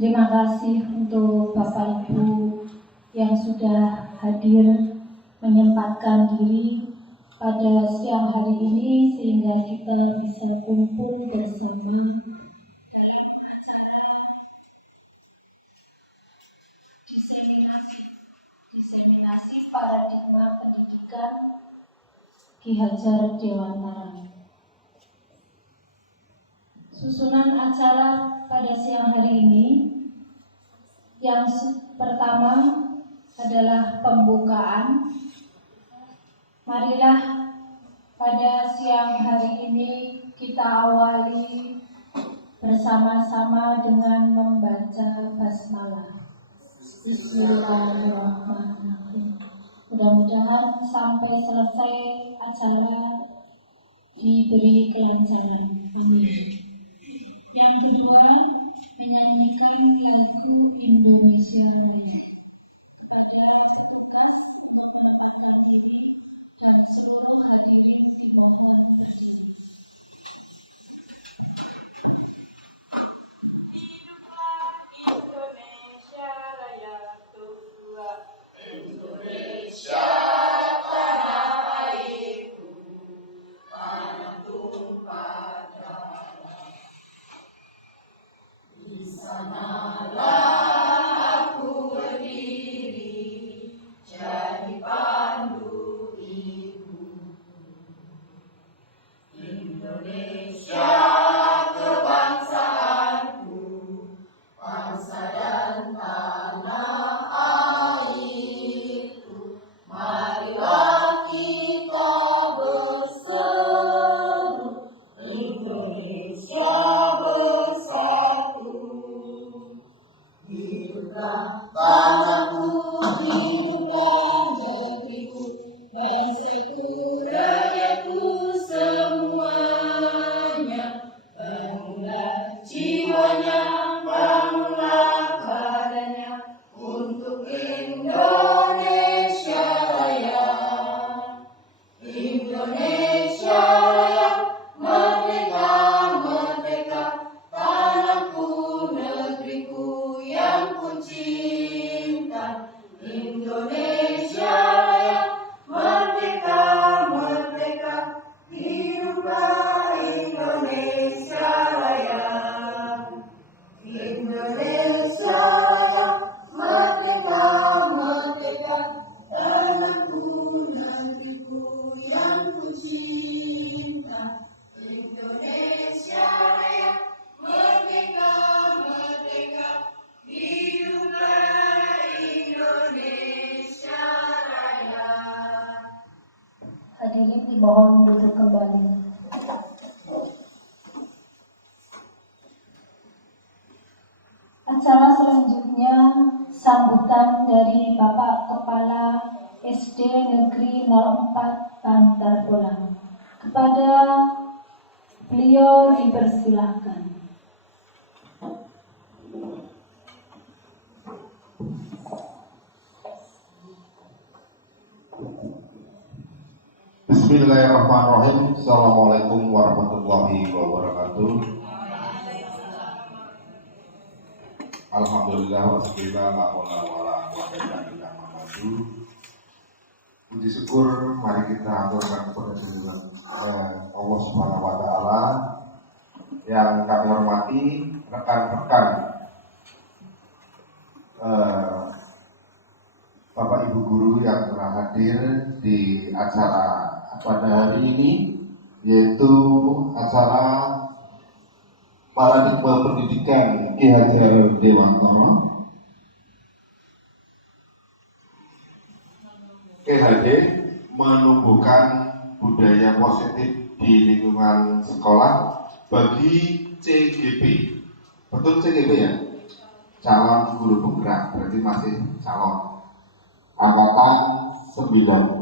Terima kasih untuk Bapak Ibu yang sudah hadir menyempatkan diri pada siang hari ini sehingga kita bisa kumpul bersama diseminasi paradigma pendidikan Ki Hajar Dewantara. Susunan acara pada siang hari ini yang pertama adalah pembukaan. Marilah pada siang hari ini kita awali bersama-sama dengan membaca basmalah. Bismillahirrahmanirrahim. Mudah-mudahan sampai selesai acara diberi kelancaran. Amin. Yang kedua, menyanyikan lagu Indonesia Raya. Ada tugas mengenalkan diri dan seluruh hadirin di belakang tadi. Indonesia Raya tua, Indonesia. Hadirin dimohon duduk kembali. Acara selanjutnya sambutan dari Bapak Kepala SD Negeri 04 Bantar Bolang. Kepada beliau dipersilahkan. Bismillahirrahmanirrahim. Assalamualaikum warahmatullahi wabarakatuh. Alhamdulillah wassalatu puji syukur mari kita aturkan kepada Allah Subhanahu wa taala. Yang kami hormati rekan-rekan Bapak Ibu guru yang telah hadir di acara pada hari ini, yaitu acara paradigma pendidikan Ki Hajar Dewantara. KHD menumbuhkan budaya positif di lingkungan sekolah bagi CGP. Betul CGP ya? Calon guru penggerak, berarti masih calon. Angkatan 9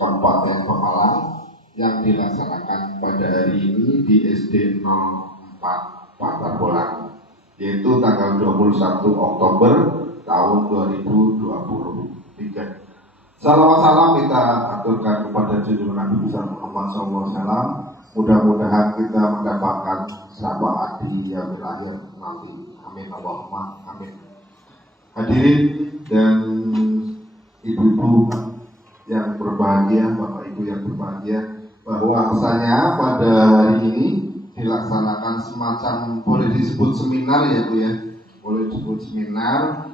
Kabupaten Pemalang yang dilaksanakan pada hari ini di SD 04 Bantar Bolang, yaitu tanggal 21 Oktober tahun 2023. Salam kita aturkan kepada junjungan Nabi besar Muhammad SAW. Mudah-mudahan kita mendapatkan syafaat di yaumil akhir nanti. Amin Allahumma amin. Hadirin dan ibu-ibu yang berbahagia, bapak ibu yang berbahagia, bahwasanya pada hari ini dilaksanakan semacam boleh disebut seminar ya Bu ya, boleh disebut seminar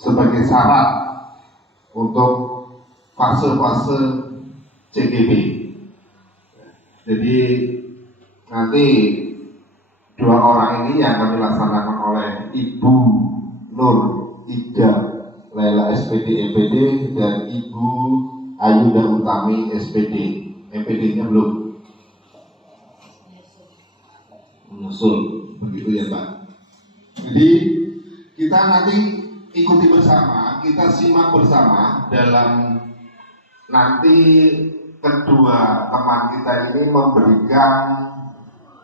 sebagai syarat untuk fase-fase CGP. Jadi nanti dua orang ini yang akan dilaksanakan oleh Ibu Nur Ida Laila SPD MPD dan Ibu Ayuda Utami SPD. MPD-nya belum menyusul, begitu ya Pak. Jadi kita nanti ikuti bersama, kita simak bersama dalam nanti kedua teman kita ini memberikan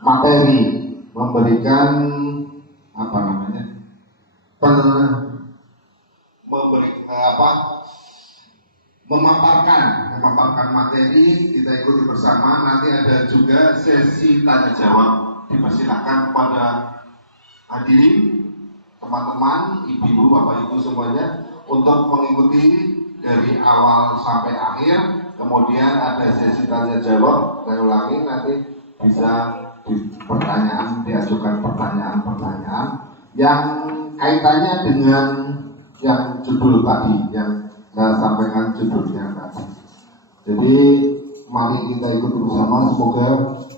materi, memberikan apa namanya, memaparkan materi. Kita ikuti bersama. Nanti ada juga sesi tanya jawab. Dipersilakan kepada hadirin, teman-teman, ibu-ibu, bapak ibu semuanya untuk mengikuti dari awal sampai akhir. Kemudian ada sesi tanya jawab. Saya ulangi, nanti bisa diajukan pertanyaan-pertanyaan yang kaitannya dengan yang judul tadi, yang saya sampaikan judulnya tadi. Jadi mari kita ikut bersama. Semoga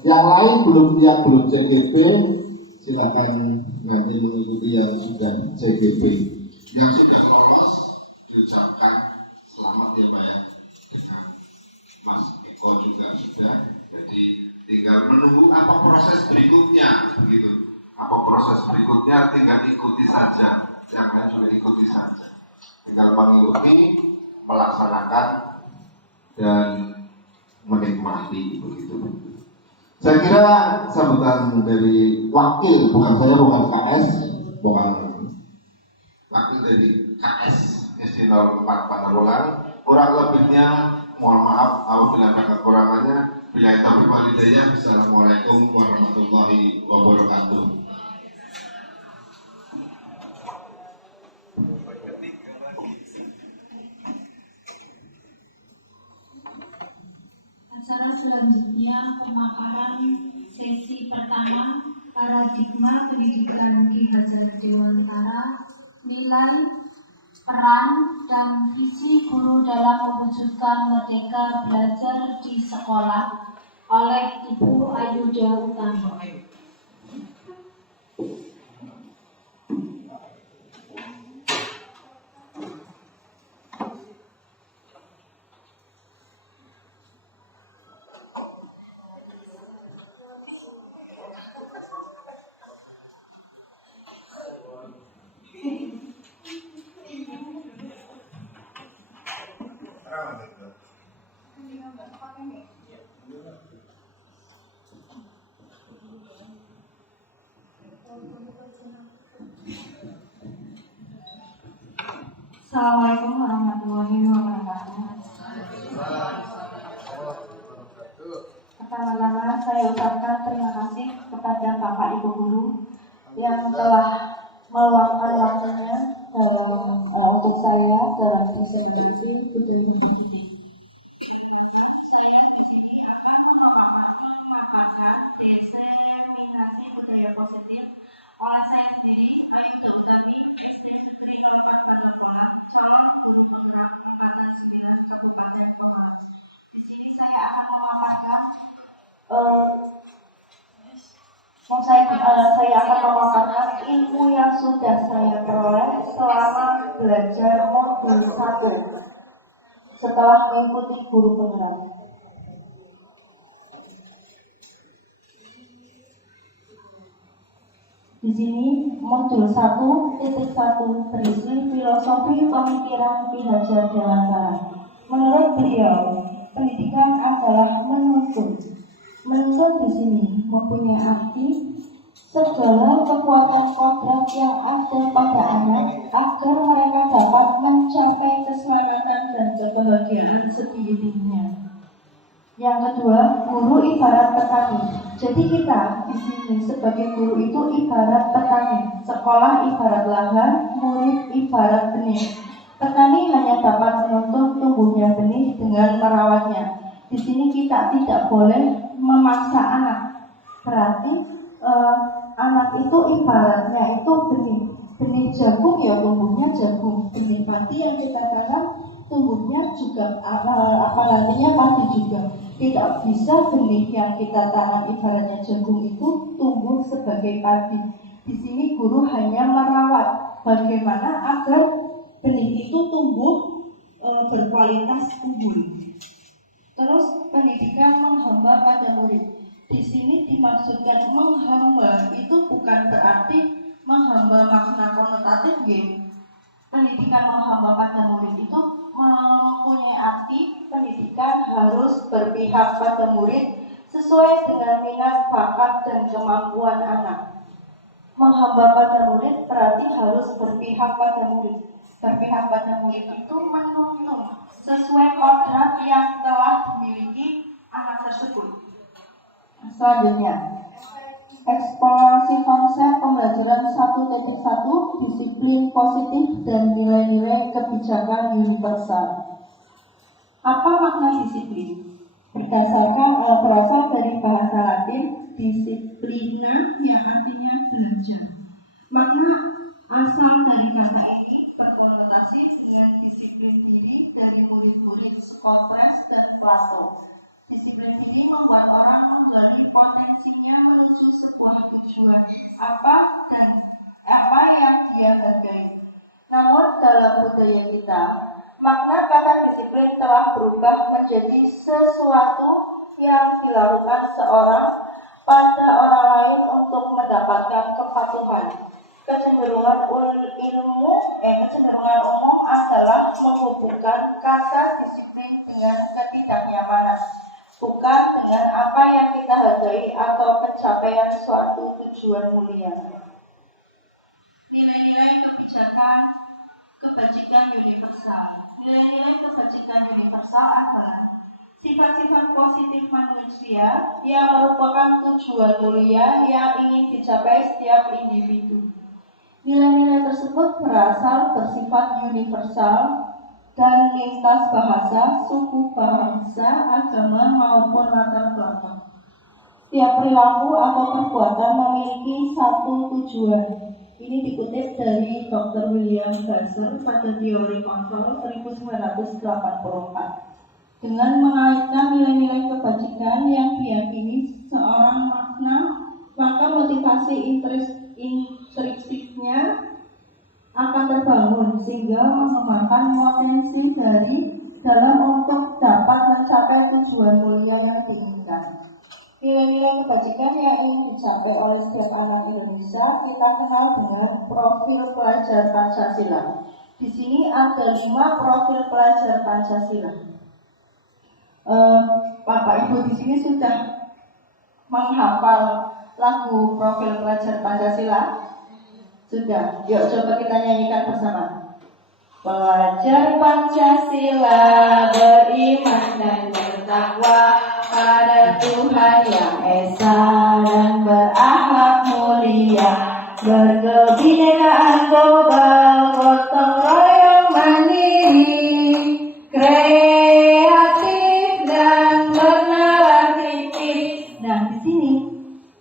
yang lain yang belum CGP silakan nanti mengikuti yang sudah CGP. Yang sudah lolos diucapkan selamat ya Pak ya. Mas Eko juga sudah. Jadi tinggal menunggu apa proses berikutnya, begitu. Apa proses berikutnya tinggal ikuti saja, jangan juga ikuti saja. Tinggal mengikuti, melaksanakan dan menikmati, begitu. Saya kira sambutan dari wakil, bukan saya, bukan KS, bukan wakil dari KS SD 04 Panarulan. Kurang lebihnya mohon maaf apabila ada kekurangannya. Bila taufiq wal hidayah. Assalamualaikum warahmatullahi wabarakatuh. Acara selanjutnya pemaparan sesi pertama paradigma pendidikan Ki Hajar Dewantara, nilai, peran, dan visi guru dalam mewujudkan merdeka belajar di sekolah oleh Ibu Ayuda Utami. Assalamualaikum warahmatullahi wabarakatuh. Pertama-tama saya ucapkan terima kasih kepada Bapak Ibu Guru yang telah meluangkan waktunya untuk saya dalam presentasi budaya. Saya akan memaparkan ilmu yang sudah saya peroleh selama belajar modul 1 setelah mengikuti guru penggerak. Di sini modul 1.1 berisi filosofi pemikiran Ki Hajar Dewantara. Menurut beliau, pendidikan adalah menuntut. Menuntut di sini mempunyai arti segala kekuatan kodrat yang ada pada anak agar mereka dapat mencapai keselamatan dan kebahagiaan sejatinya. Yang kedua, guru ibarat petani. Jadi kita di sini sebagai guru itu ibarat petani. Sekolah ibarat lahan, murid ibarat benih. Petani hanya dapat menuntun tumbuhnya benih dengan merawatnya. Di sini kita tidak boleh memaksa anak. Berarti anak itu ibaratnya itu benih. Benih jagung ya tumbuhnya jagung. Benih padi yang kita tanam tumbuhnya juga apalagi padi juga. Tidak bisa benih yang kita tanam ibaratnya jagung itu tumbuh sebagai padi. Di sini guru hanya merawat bagaimana agar benih itu tumbuh berkualitas unggul. Terus pendidikan menghamba pada murid. Di sini dimaksudkan menghamba itu bukan berarti menghamba makna konotatif gitu. Pendidikan menghamba pada murid itu mempunyai arti pendidikan harus berpihak pada murid sesuai dengan minat, bakat, dan kemampuan anak. Menghamba pada murid berarti harus berpihak pada murid. Berpihak pada murid itu menuntun sesuai kodrat yang telah dimiliki anak tersebut. Selanjutnya, eksplorasi konsep pembelajaran 1.1 disiplin positif dan nilai-nilai kebijakan universal. Apa makna disiplin? Berdasarkan berasal dari bahasa Latin disiplina yang artinya belajar. Makna asal dari kata ini berkonotasi dengan disiplin diri dari murid-murid Socrates dan Plato. Disiplin ini membuat orang menggali potensinya menuju sebuah tujuan apa yang dia hargai. Namun dalam budaya kita, makna kata disiplin telah berubah menjadi sesuatu yang dilakukan seorang pada orang lain untuk mendapatkan kepatuhan. Kecenderungan umum adalah menghubungkan kata disiplin dengan ketidaknyamanan, bukan dengan apa yang kita hargai atau pencapaian suatu tujuan mulia. Nilai-nilai kebajikan universal. Nilai-nilai kebajikan universal adalah sifat-sifat positif manusia yang merupakan tujuan mulia yang ingin dicapai setiap individu. Nilai-nilai tersebut bersifat universal dan lintas bahasa, suku bangsa, agama maupun latar belakang. Tiap perilaku atau perbuatan memiliki satu tujuan. Ini dikutip dari Dr. William Glasser pada teori kontrol 1984. Dengan mengaitkan nilai-nilai kebajikan yang diyakini seorang makna, maka motivasi intrinsiknya akan terbangun sehingga mengembangkan potensi dalam untuk dapat mencapai tujuan mulia yang diinginkan. Nilai-nilai kebajikan yang ingin dicapai oleh setiap anak Indonesia kita kenal dengan profil pelajar Pancasila. Di sini ada 5 profil pelajar Pancasila. Bapak Ibu di sini sudah menghafal lagu profil pelajar Pancasila? Sudah. Yuk coba kita nyanyikan bersama. Pelajar Pancasila beriman dan bertakwa pada Tuhan yang Esa dan berakhlak mulia, berkebinekaan global, gotong royong mandiri, kreatif dan bernalar kritis. Nah di sini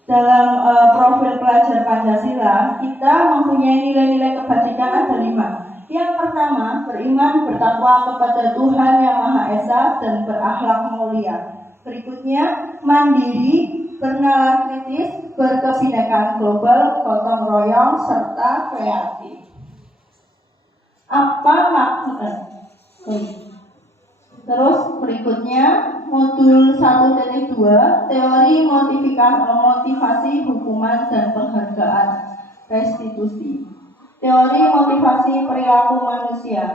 dalam profil pelajar Pancasila kita mempunyai nilai-nilai kebajikan ada 5. Yang pertama, beriman bertakwa kepada Tuhan Yang Maha Esa dan berakhlak mulia. Berikutnya, mandiri, bernalar kritis, berkebinekaan global, gotong royong, serta kreatif. Apa makna? Terus berikutnya, modul 1.2, teori motivasi hukuman dan penghargaan, restitusi. Teori motivasi perilaku manusia.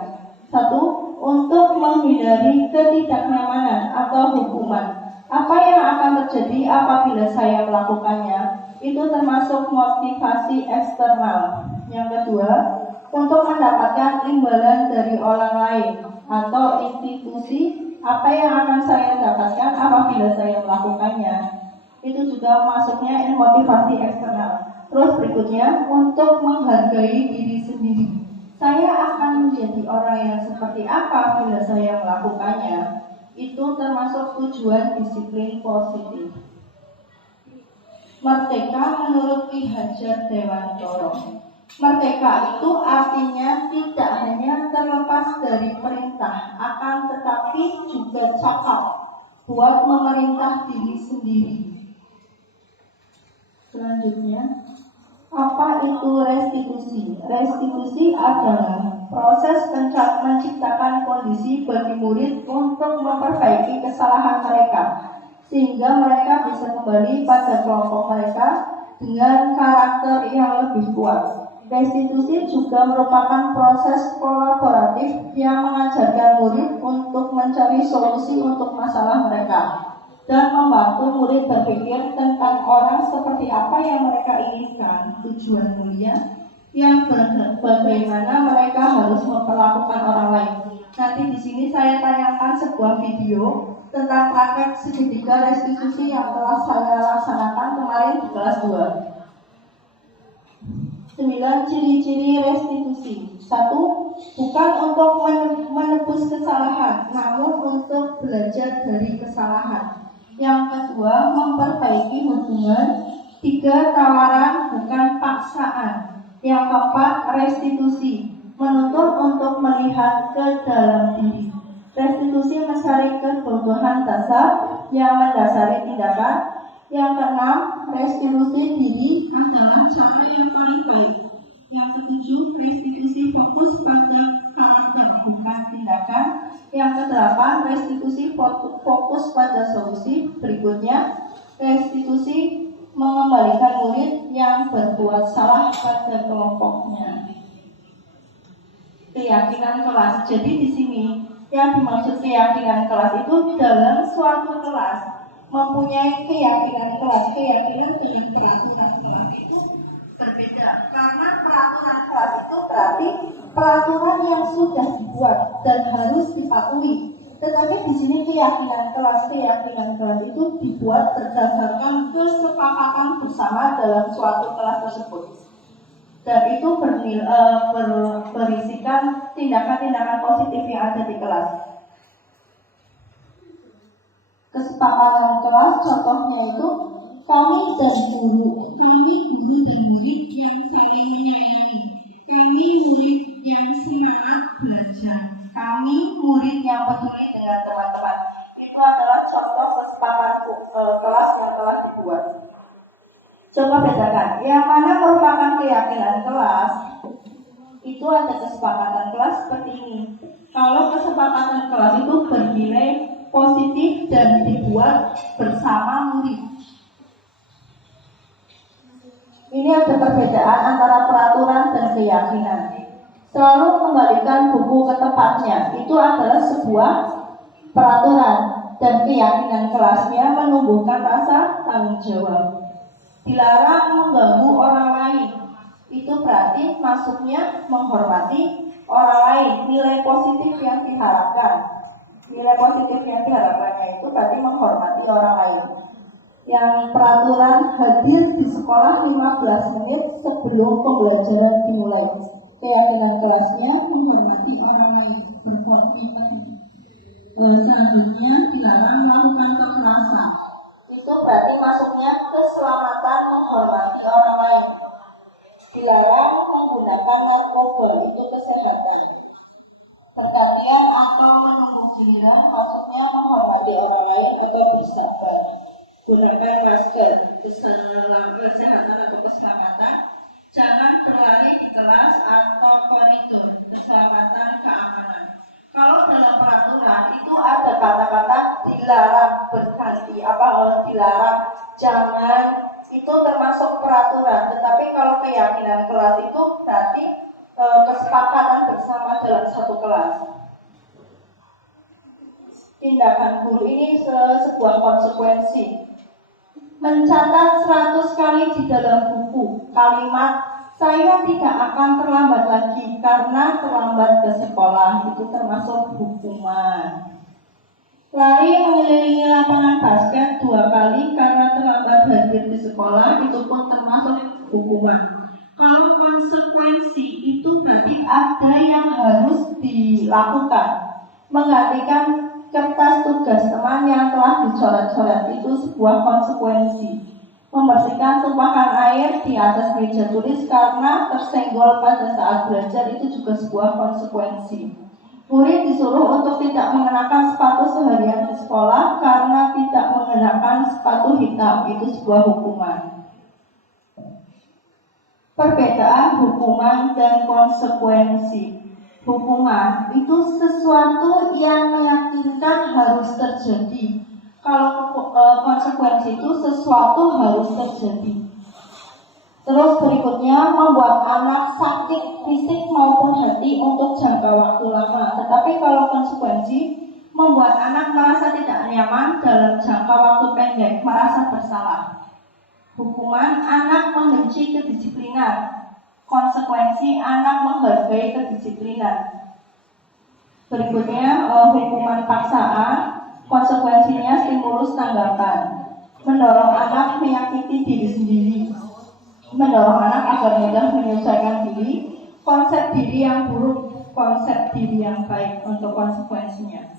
1. Untuk menghindari ketidaknyamanan atau hukuman. Apa yang akan terjadi apabila saya melakukannya? Itu termasuk motivasi eksternal. Yang kedua, untuk mendapatkan imbalan dari orang lain. atau institusi, apa yang akan saya dapatkan apabila saya melakukannya. Itu juga masuknya motivasi eksternal. Terus berikutnya, untuk menghargai diri sendiri. Saya akan menjadi orang yang seperti apa bila saya melakukannya. Itu termasuk tujuan disiplin positif. Merdeka menurut Ki Hajar Dewantara. Merdeka itu artinya tidak hanya terlepas dari perintah, akan tetapi juga cocok buat memerintah diri sendiri. Selanjutnya, apa itu restitusi? Restitusi adalah proses menciptakan kondisi bagi murid untuk memperbaiki kesalahan mereka, sehingga mereka bisa kembali pada kelompok mereka dengan karakter yang lebih kuat. Restitusi juga merupakan proses kolaboratif yang mengajarkan murid untuk mencari solusi untuk masalah mereka dan membantu murid berpikir tentang orang seperti apa yang mereka inginkan, tujuan mulia, yang bagaimana mereka harus memperlakukan orang lain. Nanti di sini saya tayangkan sebuah video tentang praktek segitiga restitusi yang telah saya laksanakan kemarin di kelas 2. 9 ciri-ciri restitusi. 1. Bukan untuk menebus kesalahan, namun untuk belajar dari kesalahan. Yang kedua, memperbaiki hubungan. 3. Tawaran, bukan paksaan. Yang keempat, restitusi, menuntut untuk melihat ke dalam diri. Restitusi mencari kebutuhan dasar yang mendasari tindakan. Yang keenam, restitusi diri adalah cara yang paling baik. Yang ketujuh, restitusi fokus pada karakter bukan tindakan. Yang kedelapan, restitusi fokus pada solusi. Berikutnya, restitusi mengembalikan murid yang berbuat salah pada kelompoknya. Keyakinan kelas. Jadi di sini yang dimaksud keyakinan kelas itu dalam suatu kelas mempunyai keyakinan kelas. Keyakinan dengan peraturan kelas itu berbeda, karena peraturan kelas itu berarti peraturan yang sudah dibuat dan harus dipatuhi. Tetapi di sini keyakinan kelas itu dibuat berdasarkan kesepakatan bersama dalam suatu kelas tersebut, dan itu berisikan tindakan-tindakan positif yang ada di kelas. Kesepakatan kelas contohnya itu kami dan guru. Ini guru dan murid yang saling menyayangi. Ini murid yang semangat belajar. Kami murid yang peduli dengan teman-teman. Itu adalah contoh kesepakatan kelas yang telah dibuat. Coba bedakan, yang mana merupakan keyakinan kelas. Itu ada kesepakatan kelas seperti ini. Kalau kesepakatan kelas itu bernilai positif dan dibuat bersama murid. Ini ada perbedaan antara peraturan dan keyakinan. Selalu kembalikan buku ke tempatnya. Itu adalah sebuah peraturan, dan keyakinan kelasnya menumbuhkan rasa tanggung jawab. Dilarang mengganggu orang lain. Itu berarti masuknya menghormati orang lain. Nilai positif yang diharapkan. Nilai positif yang diharapkannya itu berarti menghormati orang lain. Yang peraturan hadir di sekolah 15 menit sebelum pembelajaran dimulai. Keyakinan kelasnya menghormati orang lain, berbuat empati. Selanjutnya dilarang melakukan kekerasan. Itu berarti masuknya keselamatan menghormati orang lain. Dilarang menggunakan narkoba, itu kesehatan. Perhatian atau menunggu giliran, maksudnya menghormati orang lain atau bersabar. Gunakan masker, kesehatan atau keselamatan. Jangan berlari di kelas atau koridor, keselamatan, keamanan. Kalau dalam peraturan itu ada kata-kata dilarang berganti, dilarang, jangan, itu termasuk peraturan. Tetapi kalau keyakinan kelas itu berarti kesepakatan bersama dalam satu kelas. Tindakan guru ini sebuah konsekuensi. Mencatat 100 kali di dalam buku kalimat Saya tidak akan terlambat lagi karena terlambat ke sekolah, itu termasuk hukuman. Lari mengelilingi lapangan basket 2 kali karena terlambat hadir di sekolah, itu pun termasuk hukuman. Kalau konsekuensi itu berarti ada yang harus dilakukan. Menggantikan kertas tugas teman yang telah dicoret-coret itu sebuah konsekuensi. Membersihkan tumpahan air di atas meja tulis karena tersenggol pada saat belajar itu juga sebuah konsekuensi. Murid disuruh untuk tidak mengenakan sepatu seharian di sekolah karena tidak mengenakan sepatu hitam, itu sebuah hukuman. Perbedaan hukuman dan konsekuensi. Hukuman itu sesuatu yang meyakinkan harus terjadi. Kalau konsekuensi itu sesuatu harus terjadi. Terus berikutnya, membuat anak sakit fisik maupun hati untuk jangka waktu lama. Tetapi kalau konsekuensi, membuat anak merasa tidak nyaman dalam jangka waktu pendek, merasa bersalah. Hukuman, anak membenci kedisiplinan. Konsekuensi, anak menghargai kedisiplinan. Berikutnya, hukuman paksaan. Konsekuensinya stimulus tanggapan. Mendorong anak menyakiti diri sendiri. Mendorong anak agar mudah menyesuaikan diri, konsep diri yang buruk, konsep diri yang baik untuk konsekuensinya.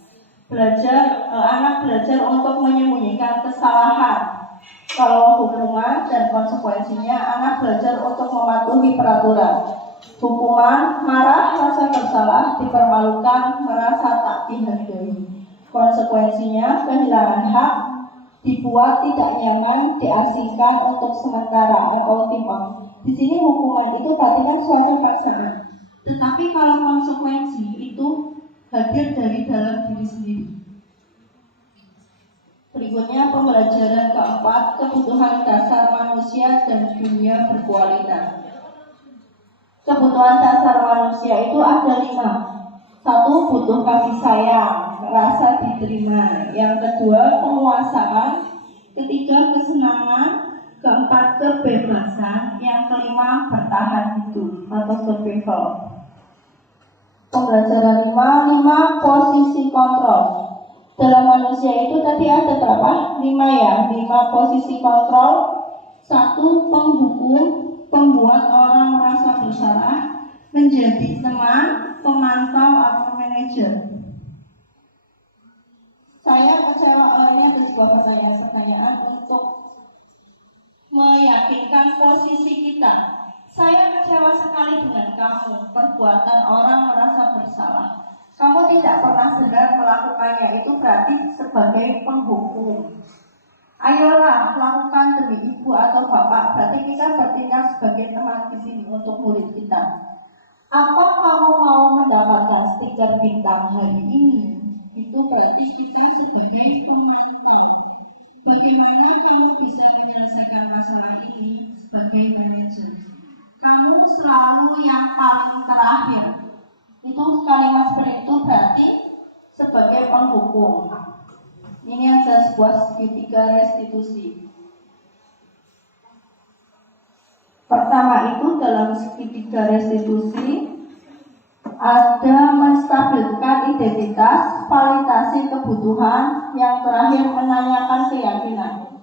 Anak belajar untuk menyembunyikan kesalahan. Kalau hukuman dan konsekuensinya, anak belajar untuk mematuhi peraturan. Hukuman, marah, rasa bersalah, dipermalukan, merasa tak dihargai. Konsekuensinya, kehilangan hak, dibuat tidak nyaman, diasingkan untuk sementara atau timpang. Di sini hukuman itu berarti kan suatu paksaan. Tetapi kalau konsekuensi itu hadir dari dalam diri sendiri. Berikutnya pembelajaran keempat, kebutuhan dasar manusia dan dunia berkualitas. Kebutuhan dasar manusia itu ada 5. 1, butuh kasih sayang, rasa diterima. Yang kedua, penguasaan. Ketiga, kesenangan. Keempat, kebebasan. Yang kelima, bertahan hidup atau survival. Pembelajaran 5, posisi kontrol. Dalam manusia itu tadi ada berapa? 5 ya, 5 posisi kontrol. 1, penghukum, pembuat orang merasa bersalah, menjadi teman, pemantau atau manajer. Saya kecewa, ini ada sebuah pertanyaan untuk meyakinkan posisi kita. Saya kecewa sekali dengan kamu, perbuatan orang merasa bersalah. Kamu tidak pernah sadar melakukannya, itu berarti sebagai penghukum. Ayolah, lakukan demi ibu atau bapak, berarti kita bertindak sebagai teman di sini untuk murid kita. Apa kamu mau mendapatkan stiker bintang hari ini? Itu berarti kita sebagai pemantau. Bagaimana kamu bisa menyelesaikan masalah ini sebagai manajer? Kamu selalu yang paling terakhir. Itu kalimat seperti itu berarti sebagai penghukum. Ini ada sebuah segitiga restitusi. Pertama itu dalam segitiga restitusi ada menstabilkan identitas, validasi kebutuhan, yang terakhir menanyakan keyakinan.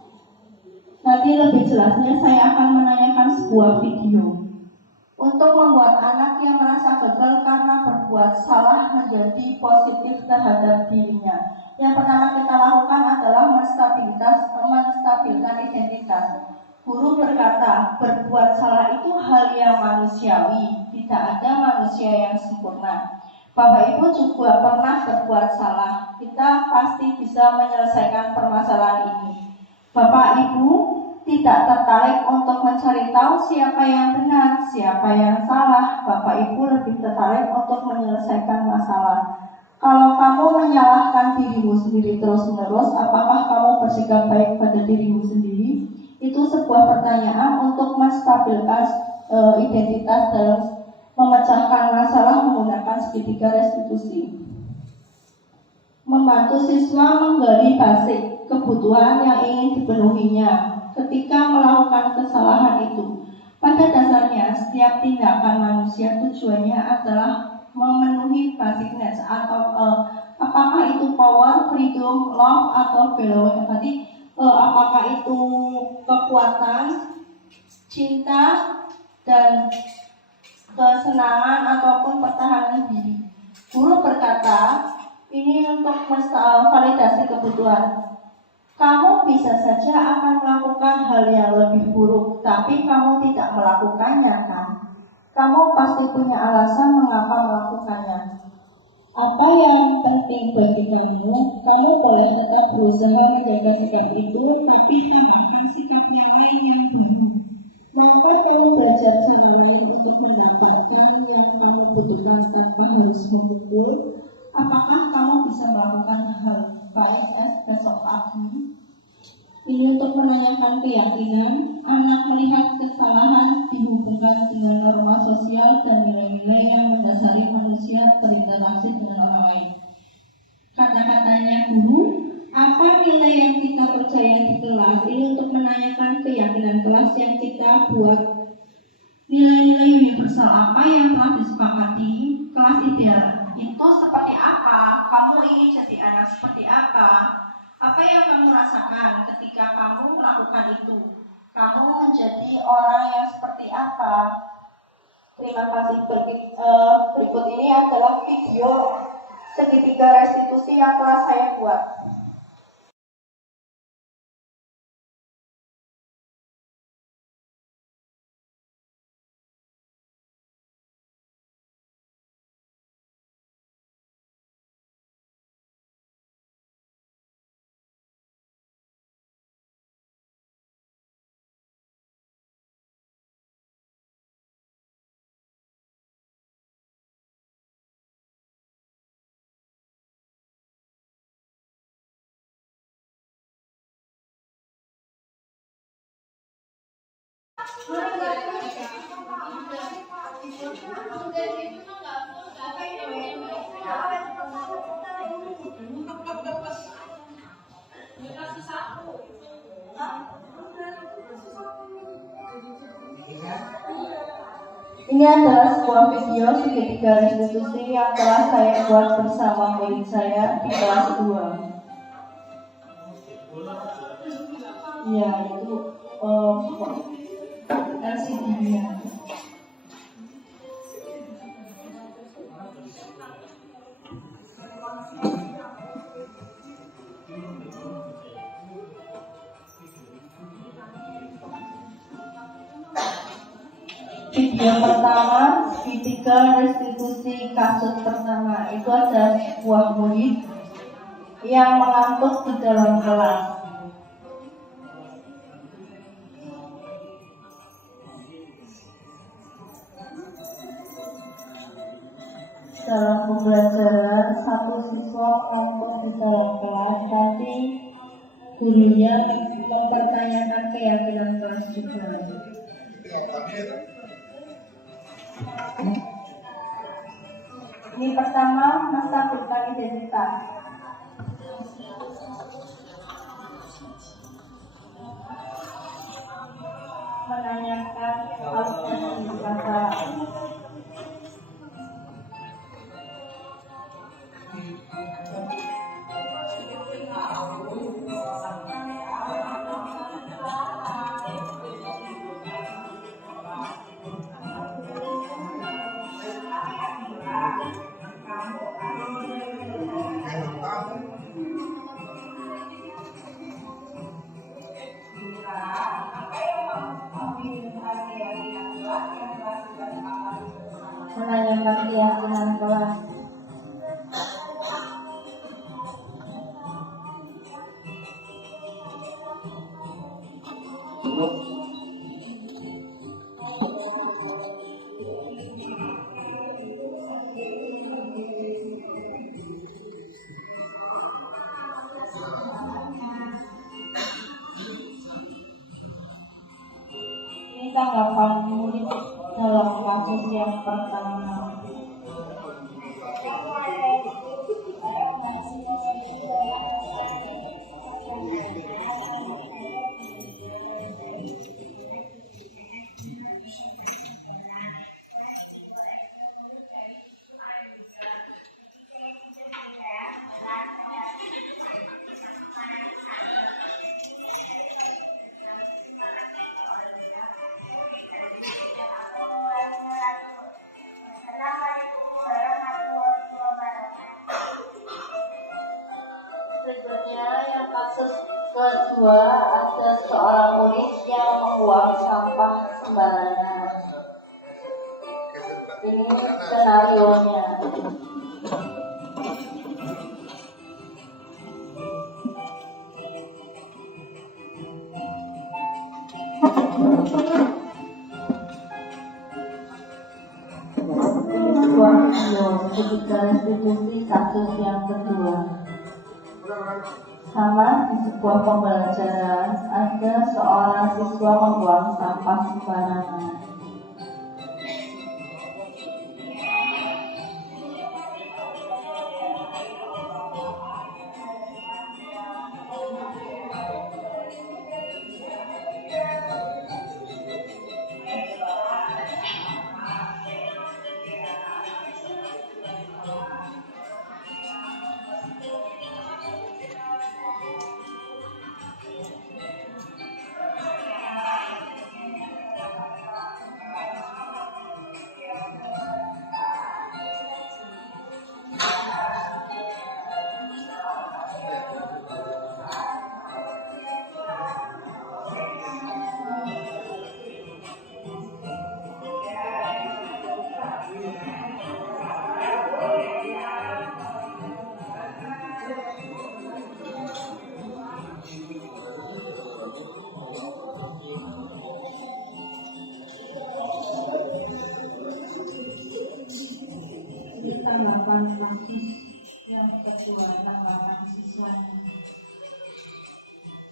Nanti lebih jelasnya saya akan menanyakan sebuah video untuk membuat anak yang merasa gagal karena berbuat salah menjadi positif terhadap dirinya. Yang pertama kita lakukan adalah menstabilkan identitas. Guru berkata, berbuat salah itu hal yang manusiawi, tidak ada manusia yang sempurna. Bapak Ibu juga pernah berbuat salah, kita pasti bisa menyelesaikan permasalahan ini. Bapak Ibu tidak tertarik untuk mencari tahu siapa yang benar, siapa yang salah. Bapak Ibu lebih tertarik untuk menyelesaikan masalah. Kalau kamu menyalahkan dirimu sendiri terus-menerus, apakah kamu bersikap baik pada dirimu sendiri? Itu sebuah pertanyaan untuk menstabilkan identitas dalam memecahkan masalah menggunakan segitiga restitusi. Membantu siswa menggali basic kebutuhan yang ingin dipenuhinya ketika melakukan kesalahan itu. Pada dasarnya, setiap tindakan manusia tujuannya adalah memenuhi basic needs atau apakah itu power, freedom, love, atau belonging. Berarti apakah itu kekuatan, cinta, dan kesenangan ataupun pertahanan diri. Guru berkata, ini untuk validasi kebutuhan. Kamu bisa saja akan melakukan hal yang lebih buruk, tapi kamu tidak melakukannya, kan? Kamu pasti punya alasan mengapa melakukannya. Apa yang penting bagi kamu, kamu boleh tetap berusaha menjaga sikap itu, tapi tambahkan sikap yang lain yang baru. Maka kamu belajar cara lain untuk mendapatkan yang kamu butuhkan tanpa harus memukul. Apakah kamu bisa melakukan hal baik besok pagi? Ini untuk menanyakan keyakinan. Anak melihat kesalahan dihubungkan dengan norma sosial dan nilai-nilai yang mendasari manusia berinteraksi dengan orang lain. Kata-katanya guru, apa nilai yang kita percaya di kelas? Ini untuk menanyakan keyakinan kelas yang kita buat. Nilai-nilai universal apa yang telah disepakati? Kelas ideal itu seperti apa? Kamu ingin jadi anak seperti apa? Apa yang kamu rasakan ketika kamu melakukan itu? Kamu menjadi orang yang seperti apa? Terima kasih. Berikut ini adalah video segitiga restitusi yang telah saya buat. Ini adalah sebuah video segitiga restitusi yang telah saya buat bersama murid saya di kelas 2. Ya, itu LCD-nya. Video pertama, segitiga restitusi kasus pertama, itu ada sebuah murid yang mengantuk di dalam kelas. Dalam pembelajaran, satu siswa mengantuk di dalam kelas, nanti gurunya mempertanyakan keyakinan kelas juga. Ini pertama, menstabilkan identitas. Menanyakan alternatif bahasa. Menanyakan keyakinan kelas. Ini tanggapan murid dalam kasus yang pertama. Berikutnya yang kasus kedua, ada seorang murid yang membuang sampah sembarangan. Ini skenarionya. Sebuah video ketika restitusi kasus yang kedua. Sama di sebuah pembelajaran, ada seorang siswa membuang sampah sembarangan. Tanggapan kasus yang kedua, tanggapan siswanya.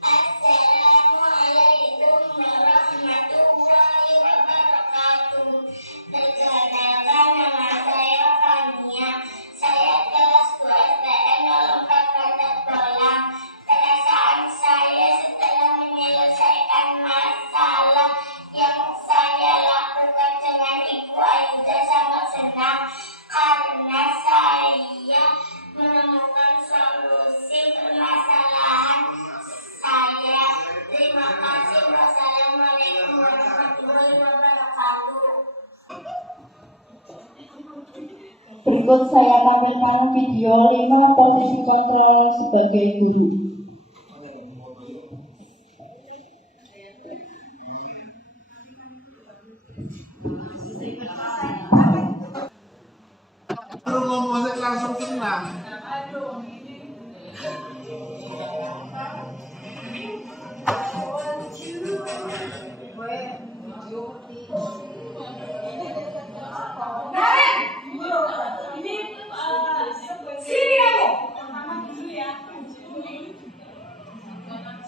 Assalamualaikum warahmatullahi wabarakatuh. Perkenalkan, nama saya Fania. Saya kelas 2 STM 04 Kota Tolang. Perasaan saya setelah menyelesaikan masalah yang saya lakukan dengan Ibu Aida sangat senang. Karena saya menemukan solusi permasalahan saya. Terima kasih. Wassalamualaikum warahmatullahi wabarakatuh. Berikut saya tampilkan video 5 posisi kontrol sebagai guru. Ngomong langsung senang.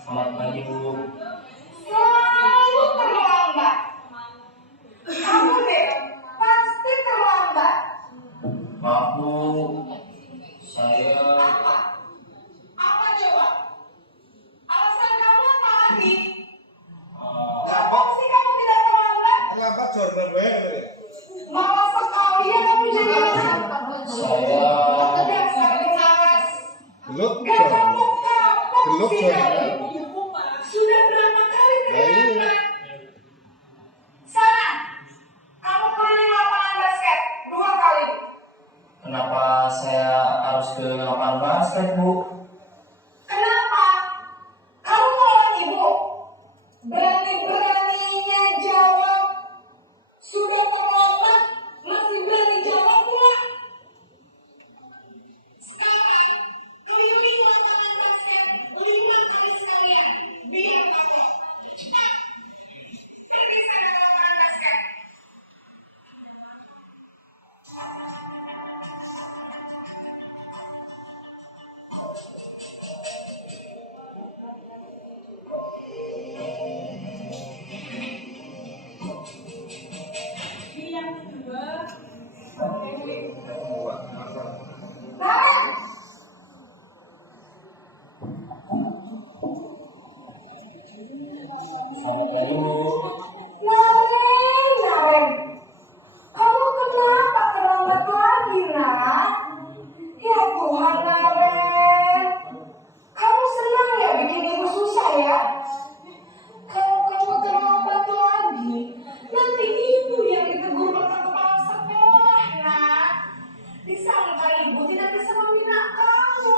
Selamat pagi, Bu. Selalu terlambat. Kamu deh pasti terlambat. Maaf, Bu. Saya Apa coba? Alasan kamu apa lagi? Ngapa? Sih kamu tidak terlambat? Lambat jordan gue. Malas sekali ya kamu jadi orang. saya Dasar malas. Belum Gak jordan. kapok Belum sih jordan. kamu. Sudah berapa kali Iya. terlambat? Sana, kamu keliling lapangan basket 2 kali. kenapa saya harus ke lapangan basket, Bu? Kenapa? Kamu melawan ibu? Berani-beraninya jawab. Sudah terlambat, masih berani jawab pula. Sekarang, keliling lapangan basket 5 kali sekalian. Biar kapok. Cepat. Pergi sana ke lapangan basket. Selamat pagi, Bu. Naren, kamu kenapa terlambat lagi, nak? Ya Tuhan, Naren, kamu senang ya bikin ibu susah ya? Kalau kamu terlambat lagi, nanti ibu yang ditegur dengan kepala sekolah, nak. Disangka ibu tidak bisa membina kamu.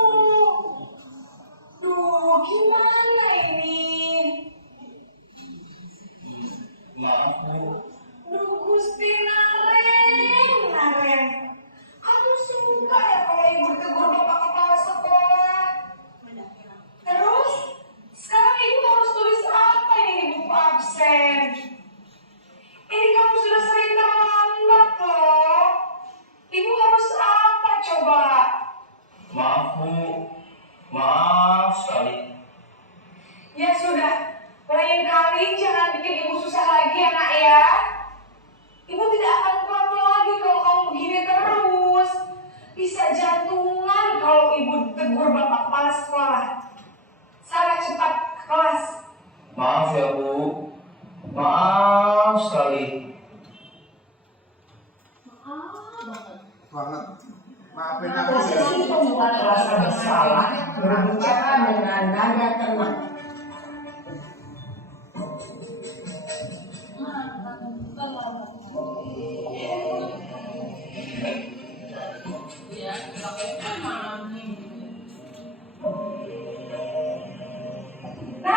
Bapak Kepala Sekolah. Sana cepat ke kelas. Maaf ya Bu, maaf sekali. Banget. Maafin aku ya. Posisi pembuka kelas bersalah berbicara dengan nada tenang.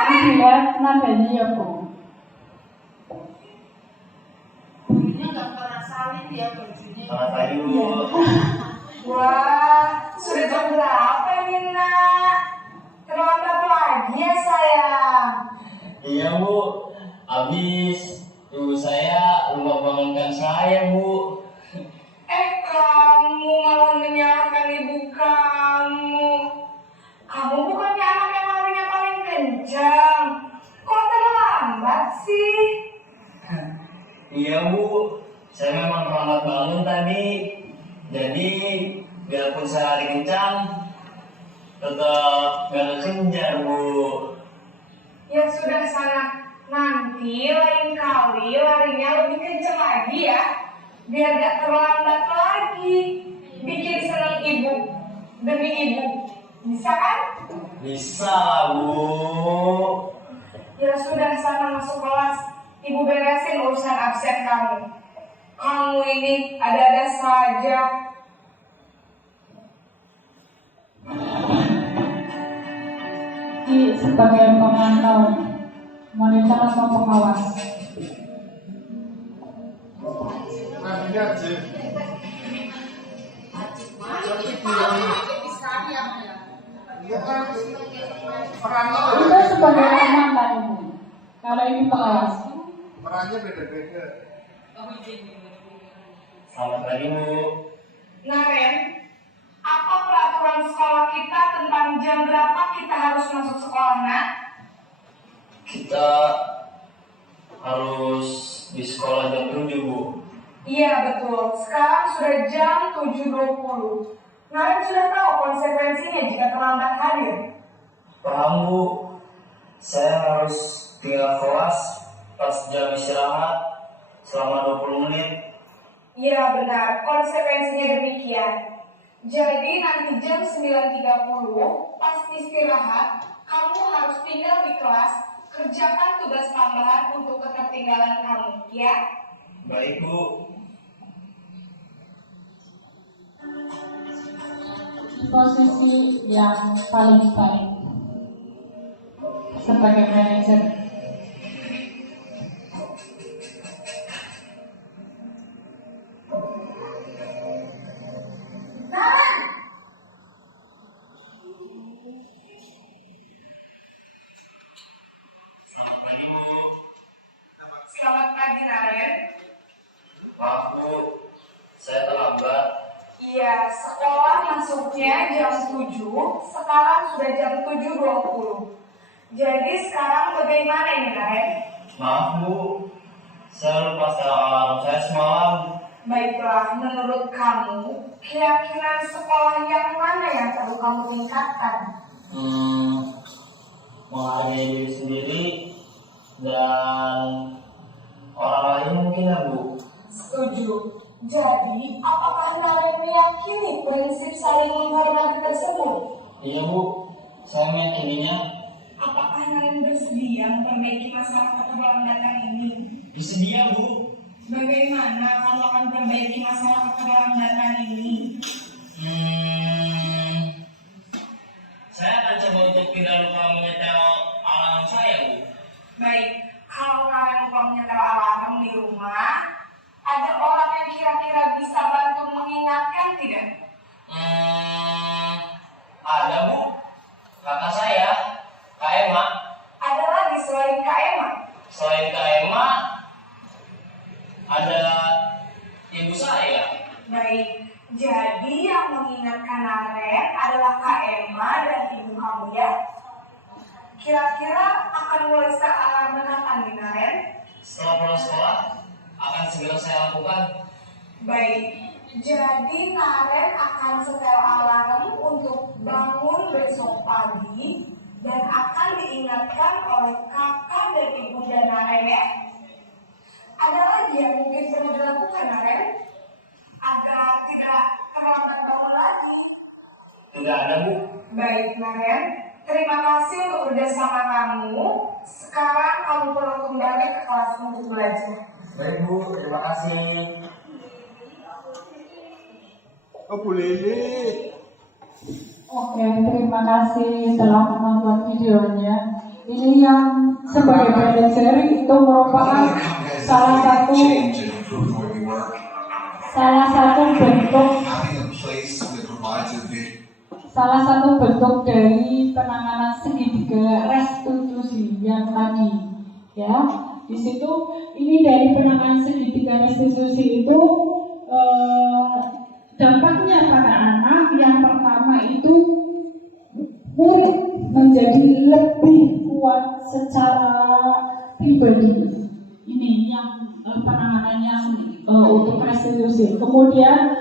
Dilihat nadanya ya Bu. Selamat pagi Bu. Wah, sudah jam berapa ini nak? Terlambat lagi ya sayang. Iya Bu, habis ibu saya lupa bangunkan saya Bu. Kamu malah menyalahkan ibu kamu. Kamu bukannya anak yang larinya paling kencang. Kok terlambat sih? Iya Bu, saya memang terlambat bangun tadi. Jadi biarpun saya lari kencang, tetap gak kejar Bu. Ya sudah sana. Nanti lain kali larinya lebih kencang lagi ya. Biar gak terlambat lagi. Bikin senang ibu demi ibu. Bisa kan? Bisa lah Bu. Ya sudah sana masuk kelas. Ibu beresin urusan absen kamu. Kamu ini ada-ada saja. Ki sebagai pemantau, monitor atau pengawas. Nantinya aja. Iya kan? Perannya Itu sebagai pemantau Ibu. Kalau ini pengawas. perannya beda-beda. Selamat pagi Bu. Nah Ren, apa peraturan sekolah kita tentang jam berapa kita harus masuk sekolah nak? Kita harus di sekolah jam 7 Bu. Iya betul, sekarang sudah jam 7.20. Naren sudah tahu konsekuensinya jika terlambat hadir. Paham Bu, saya harus tinggal kelas pas jam istirahat selama 20 menit. Iya benar, konsekuensinya demikian. Jadi nanti jam 9.30 pas istirahat, kamu harus tinggal di kelas, kerjakan tugas tambahan untuk ketertinggalan kamu, ya? Baik Bu. Di posisi yang paling baik sebagai manajer. Selamat pagi Bu. Selamat pagi Naren. Maaf Bu, saya terlambat. Iya, sekolah masuknya jam 7, sekarang sudah jam 7.20. Jadi sekarang bagaimana ini Naren? Maaf Bu, saya lupa alarm saya semalam. Baiklah, menurut kamu, keyakinan sekolah yang mana yang perlu kamu tingkatkan? Menghargai diri sendiri dan orang lain mungkin ya Bu. Setuju. Jadi, apakah Naren meyakini prinsip saling menghormati tersebut? Iya Bu, saya meyakininya. Apakah Naren bersedia memperbaiki masalah keterlambatan ini? Bersedia Bu. Bagaimana kamu akan perbaiki masalah keterlambatan ini? Saya akan coba untuk tidak lupa menyetel alarm saya Bu. Baik, kalau Naren lupa menyetel alarm di rumah, ada orang yang kira-kira bisa bantu mengingatkan tidak? Ada Bu, kakak saya, Kak Emma. Ada lagi selain Kak Emma? Selain Kak Emma, ada ibu saya. Baik, jadi yang mengingatkan Naren adalah Kak Emma dan ibu kamu ya? Kira-kira akan mulai start alarm kapan nih Naren? Setelah pulang sekolah, akan segera saya lakukan. Baik, Jadi Naren akan setel alarm untuk bangun besok pagi dan akan diingatkan oleh kakak dan ibunda Naren ya. Ada lagi yang mungkin perlu dilakukan Naren? Agar tidak terlambat bangun lagi. Tidak ada, Bu. Baik Naren, terima kasih untuk kerjasama kamu. Sekarang kamu perlu kembali ke kelas untuk belajar. Baik Bu, terima kasih. Oh Bu Lili. Oke, terima kasih telah menonton videonya. Ini yang sebagai manajer itu merupakan salah satu bentuk dari penanganan segitiga restitusi yang tadi, ya. Di situ ini dari penanganan segitiga restitusi itu dampaknya pada anak yang pertama itu murid menjadi lebih kuat secara pribadi. Ini yang penanganan yang untuk restitusi. Kemudian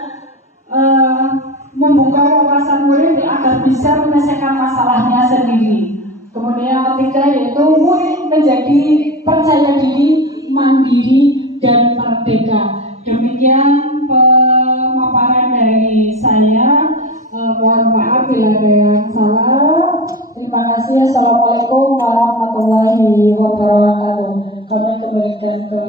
membuka wawasan murid agar bisa menyelesaikan masalahnya sendiri. Kemudian yang ketiga yaitu murid menjadi percaya diri, mandiri, dan merdeka. Demikian pemaparan dari saya. Mohon maaf bila ada yang salah. Terima kasih. Assalamualaikum warahmatullahi wabarakatuh. Kami kembalikan ke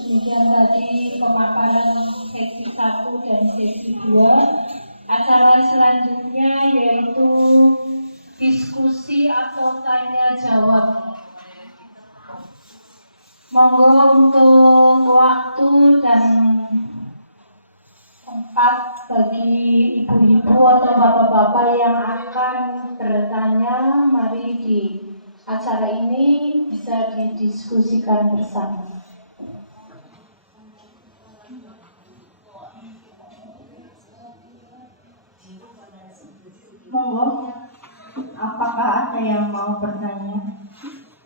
demikian tadi pemaparan sesi 1 dan sesi 2. Acara selanjutnya yaitu diskusi atau tanya jawab. Monggo untuk waktu dan tempat bagi ibu-ibu atau bapak-bapak yang akan bertanya, mari di acara ini bisa didiskusikan bersama. Monggo, apakah ada yang mau bertanya?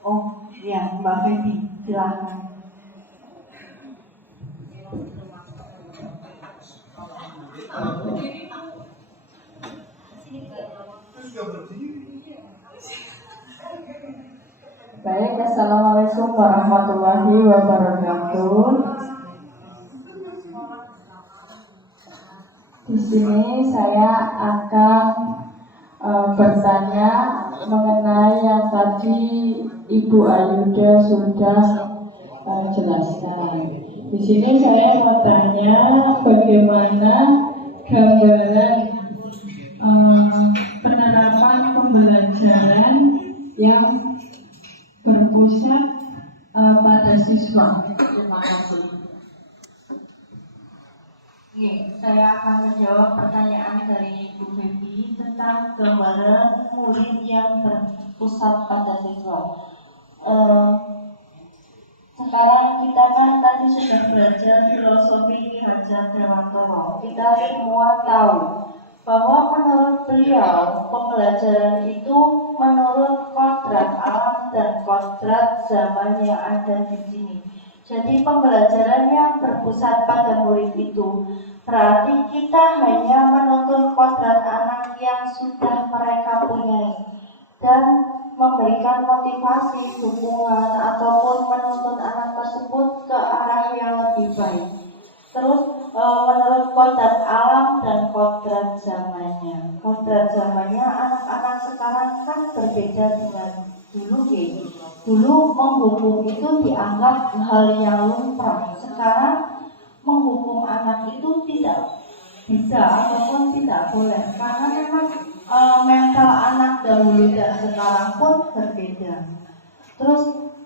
Oh, ya, Mbak Febi, silakan. Baik, assalamualaikum warahmatullahi wabarakatuh. Di sini saya akan bertanya mengenai yang tadi Ibu Ayuda sudah jelaskan. Di sini saya mau tanya bagaimana gambaran penerapan pembelajaran yang berpusat pada siswa. Terima kasih. Saya akan menjawab pertanyaan dari Bu Febi tentang gambaran murid yang berpusat pada siswa. Sekarang kita kan tadi sudah belajar filosofi Ki Hajar Dewantara. Kita semua tahu bahwa menurut beliau pembelajaran itu menurut kodrat alam dan kodrat zaman yang ada di sini. Jadi pembelajaran yang berpusat pada murid itu berarti kita hanya menuntun kodrat anak yang sudah mereka punya dan memberikan motivasi, dukungan ataupun menuntun anak tersebut ke arah yang lebih baik. Terus menurut kodrat alam dan kodrat zamannya. Kodrat zamannya anak-anak sekarang kan berbeda dengan dulu ya. Dulu menghukum itu dianggap hal yang lumrah. Sekarang menghukum anak itu tidak bisa ataupun tidak boleh karena memang mental anak dahulu dan sekarang pun berbeda. Terus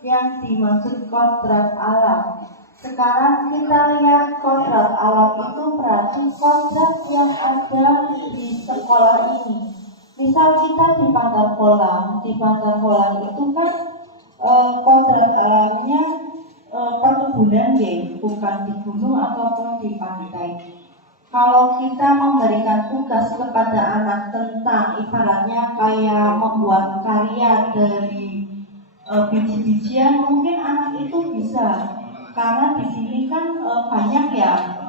yang dimaksud kodrat alam. Sekarang kita lihat kodrat alam itu berarti kodrat yang ada di sekolah ini. Misal kita di Pagar Kolam itu kan kodrat alamnya perkebunan ya, bukan di gunung ataupun di pantai. Kalau kita memberikan tugas kepada anak tentang ibaratnya kayak membuat karya dari biji-bijian, mungkin anak itu bisa, karena di sini kan banyak ya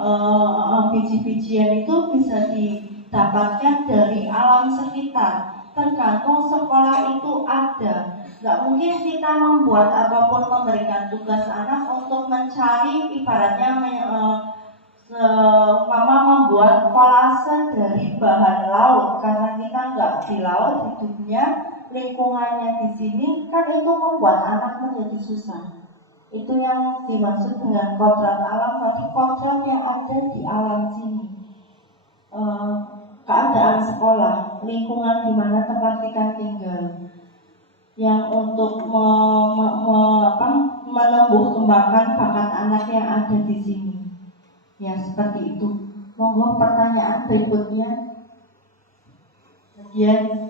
biji-bijian itu bisa didapatkan dari alam sekitar, tergantung sekolah itu ada. Nggak mungkin kita membuat ataupun memberikan tugas anak untuk mencari, ibaratnya mama membuat kolase dari bahan laut, karena kita nggak di laut hidupnya, lingkungannya di sini kan itu membuat anak menjadi susah. Itu yang dimaksud dengan kodrat alam tadi, kodrat yang ada di alam sini. Keadaan sekolah, lingkungan di mana tempat kita tinggal, yang untuk menumbuh kembangkan bakat anak yang ada di sini. Ya seperti itu. Monggo pertanyaan berikutnya. Kemudian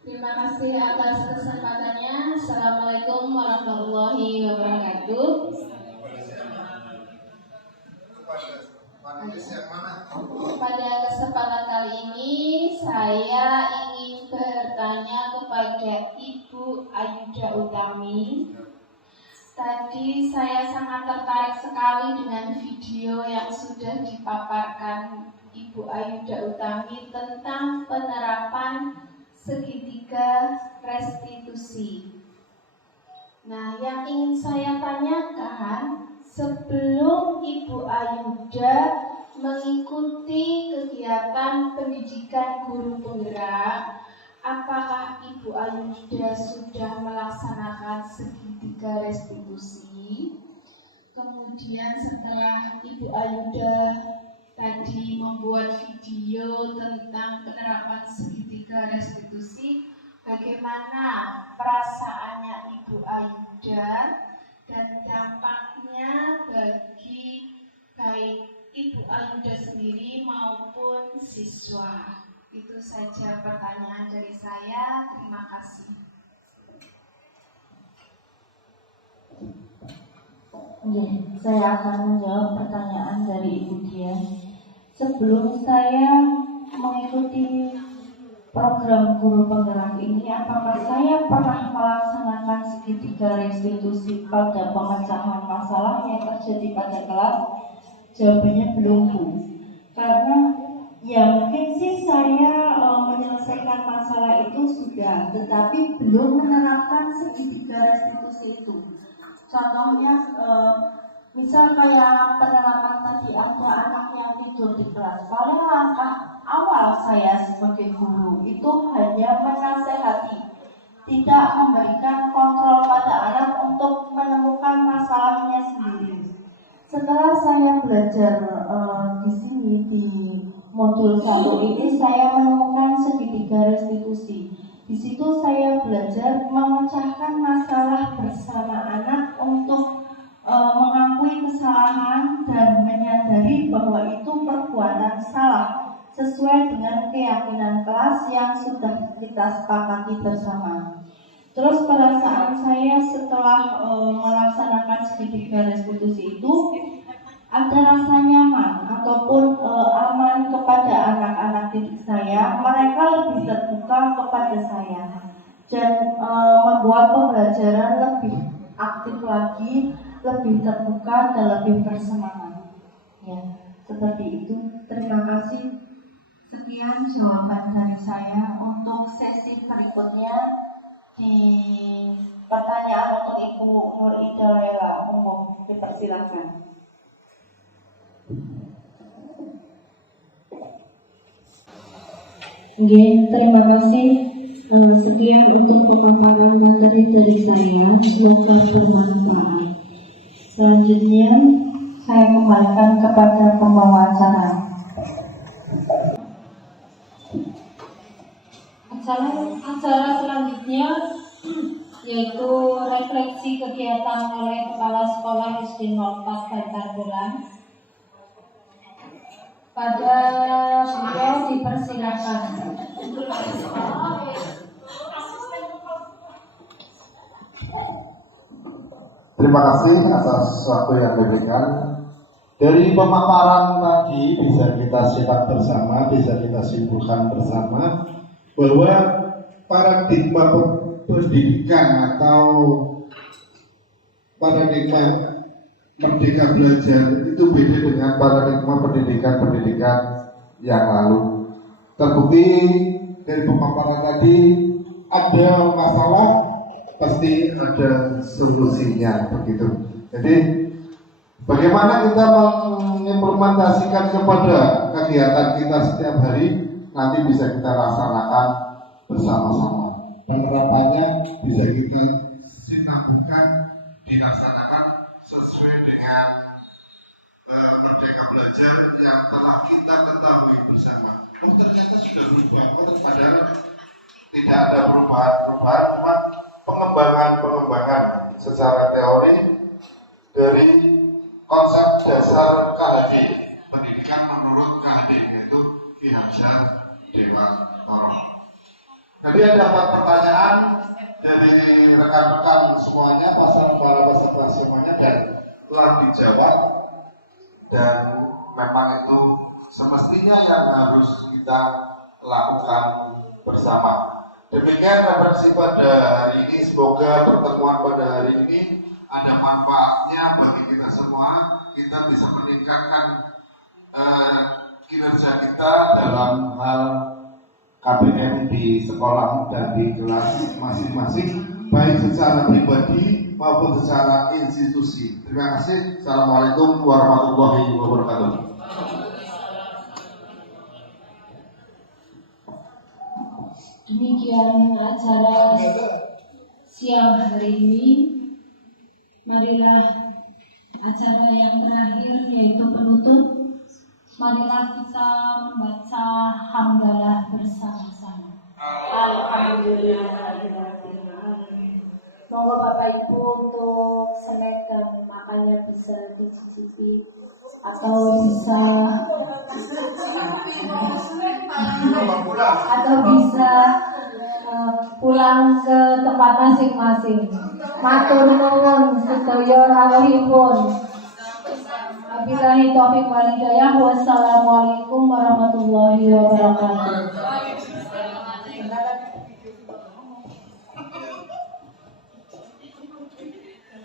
Terima kasih atas kesempatannya. Assalamualaikum warahmatullahi wabarakatuh. Pada kesempatan kali ini saya ingin bertanya kepada Ibu Ayuda Utami. Tadi saya sangat tertarik sekali dengan video yang sudah dipaparkan Ibu Ayuda Utami tentang penerapan segitiga restitusi. Nah, yang ingin saya tanyakan, sebelum Ibu Ayuda mengikuti kegiatan pendidikan guru penggerak, apakah Ibu Ayuda sudah melaksanakan segitiga restitusi? Kemudian setelah Ibu Ayuda tadi membuat video tentang penerapan segitiga restitusi, bagaimana perasaannya Ibu Ayuda dan dampaknya bagi baik Ibu Ayuda sendiri maupun siswa. Itu saja pertanyaan dari saya. Terima kasih. Saya akan menjawab pertanyaan dari Ibu Dian. Sebelum saya mengikuti program guru penggerak ini, apakah saya pernah melaksanakan segitiga restitusi pada pemecahan masalah yang terjadi pada kelas? Jawabannya belum, Bu. Karena ya mungkin sih saya menyelesaikan masalah itu sudah, tetapi belum menerapkan segitiga restitusi itu. Contohnya misal kayak penerapan tadi, ada anak yang tidur di kelas. Paling langkah awal saya sebagai guru itu hanya menasehati, tidak memberikan kontrol pada anak untuk menemukan masalahnya sendiri. Setelah saya belajar di sini di modul 1 ini, saya menemukan segitiga restitusi. Di situ saya belajar memecahkan masalah bersama anak untuk mengakui kesalahan dan menyadari bahwa itu perbuatan salah sesuai dengan keyakinan kelas yang sudah kita sepakati bersama. Terus perasaan saya setelah melaksanakan segitiga restitusi itu ada rasa nyaman ataupun aman kepada anak-anak didik saya. Mereka lebih terbuka kepada saya dan membuat pembelajaran lebih aktif lagi, lebih terbuka dan lebih bersemangat. Ya, seperti itu. Terima kasih. Sekian jawaban dari saya. Untuk sesi berikutnya di pertanyaan untuk Ibu Nur Ida Lela, umum, dipersilakan. Terima kasih. Sekian untuk pemaparan materi dari saya. Semoga bermanfaat. Selanjutnya saya kembalikan kepada pembawa acara. Acara selanjutnya yaitu refleksi kegiatan oleh Kepala Sekolah SD 04 Bantar Bulan. Pada beliau dipersilakan. Terima kasih atas waktu yang diberikan. Dari pemaparan tadi bisa kita simak bersama, bisa kita simpulkan bersama bahwa paradigma pendidikan atau paradigma merdeka belajar itu beda dengan paradigma pendidikan yang lalu. Terbukti dari pemaparan tadi, ada masalah pasti ada solusinya begitu. Jadi bagaimana kita mengimplementasikan kepada kegiatan kita setiap hari nanti bisa kita laksanakan bersama-sama. Penerapannya bisa kita sinabukan, dilaksanakan sesuai dengan merdeka belajar yang telah kita ketahui bersama. Oh ternyata sudah berubah, padahal tidak ada perubahan, cuma pengembangan secara teori dari konsep dasar KHD, pendidikan menurut KHD, yaitu Ki Hajar Dewantara. Jadi ada 4 pertanyaan dari rekan-rekan semuanya, para peserta semuanya, dan telah dijawab, dan memang itu semestinya yang harus kita lakukan bersama. Demikian refleksi pada hari ini. Semoga pertemuan pada hari ini ada manfaatnya bagi kita semua. Kita bisa meningkatkan kinerja kita dalam hal KBM di sekolah dan di kelas masing-masing, baik secara pribadi maupun secara institusi. Terima kasih. Assalamualaikum warahmatullahi wabarakatuh. Demikian acara siang hari ini. Marilah acara yang terakhir yaitu penutup. Marilah kita membaca hamdalah bersama-sama. Semoga Bapak Ibu untuk snack dan makannya bisa dicicipi atau bisa pulang ke tempat masing-masing. Matur nuwun sedaya rawuhipun. Wabillahi taufiq wal hidayah. Wassalamualaikum warahmatullahi wabarakatuh.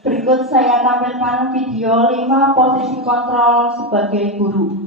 Berikut saya tampilkan video 5 posisi kontrol sebagai guru.